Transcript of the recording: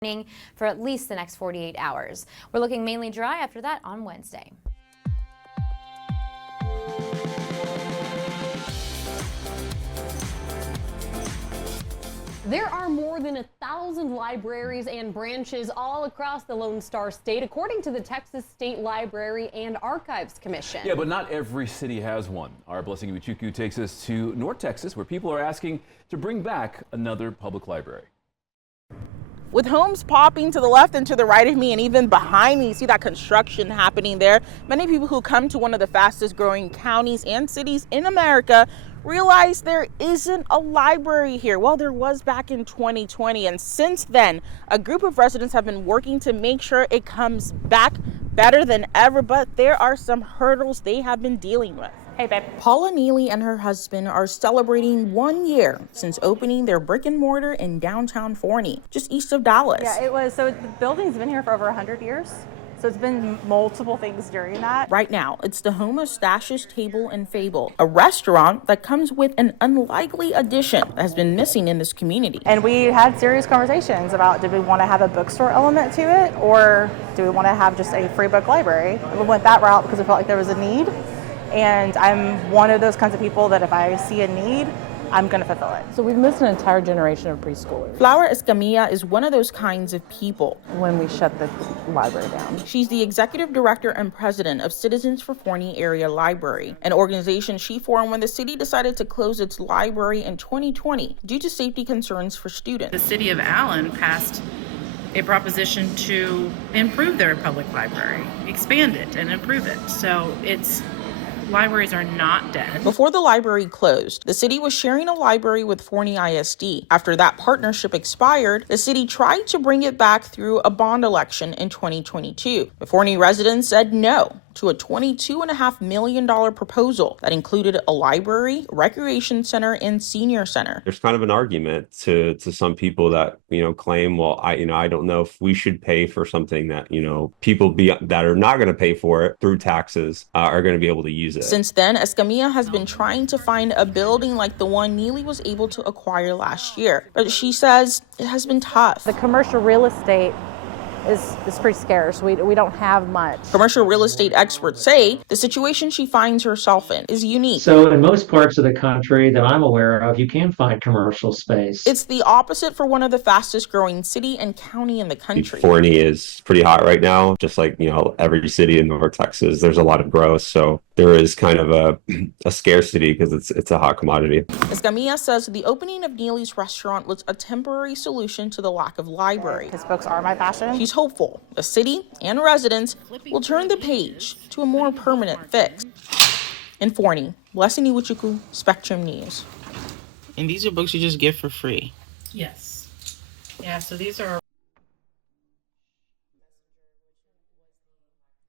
for at least the next 48 hours. We're looking mainly dry after that on Wednesday. There are more than 1,000 libraries and branches all across the Lone Star State, according to the Texas State Library and Archives Commission. Yeah, but not every city has one. Our Blessing Iwichuku takes us to North Texas, where people are asking to bring back another public library. With homes popping to the left and to the right of me, and even behind me, you see that construction happening there. Many people who come to one of the fastest growing counties and cities in America realize there isn't a library here. Well, there was back in 2020, and since then, a group of residents have been working to make sure it comes back better than ever, but there are some hurdles they have been dealing with. Hey, babe. Paula Neely and her husband are celebrating 1 year since opening their brick and mortar in downtown Forney, just east of Dallas. Yeah, it was. So the building's been here for over 100 years. So it's been multiple things during that. Right now, it's the home of Stash's Table and Fable, a restaurant that comes with an unlikely addition that has been missing in this community. And we had serious conversations about, did we want to have a bookstore element to it, or do we want to have just a free book library? We went that route because we felt like there was a need. And I'm one of those kinds of people that if I see a need, I'm going to fulfill it. So we've missed an entire generation of preschoolers. Flower Escamilla is one of those kinds of people. When we shut the library down. She's the executive director and president of Citizens for Forney Area Library, an organization she formed when the city decided to close its library in 2020 due to safety concerns for students. The city of Allen passed a proposition to improve their public library, expand it and improve it. So libraries are not dead. Before the library closed, the city was sharing a library with Forney ISD. After that partnership expired, the city tried to bring it back through a bond election in 2022. The Forney residents said no to a $22.5 million proposal that included a library, recreation center, and senior center. There's kind of an argument to some people that, claim, well, I don't know if we should pay for something that, people that are not going to pay for it through taxes are going to be able to use it. Since then, Escamilla has been trying to find a building like the one Neely was able to acquire last year. But she says it has been tough. The commercial real estate is pretty scarce. We don't have much. Commercial real estate experts say the situation she finds herself in is unique. So in most parts of the country that I'm aware of, you can find commercial space. It's the opposite for one of the fastest growing city and county in the country. Forney is pretty hot right now, just like, every city in North Texas. There's a lot of growth. So there is kind of a scarcity because it's a hot commodity. Escamilla says the opening of Neely's restaurant was a temporary solution to the lack of library. His books are my passion. She's hopeful the city and residents will turn the page to a more permanent fix. In Forney, Blessing Iwichuku, Spectrum News. And these are books you just get for free? Yes. Yeah, so these are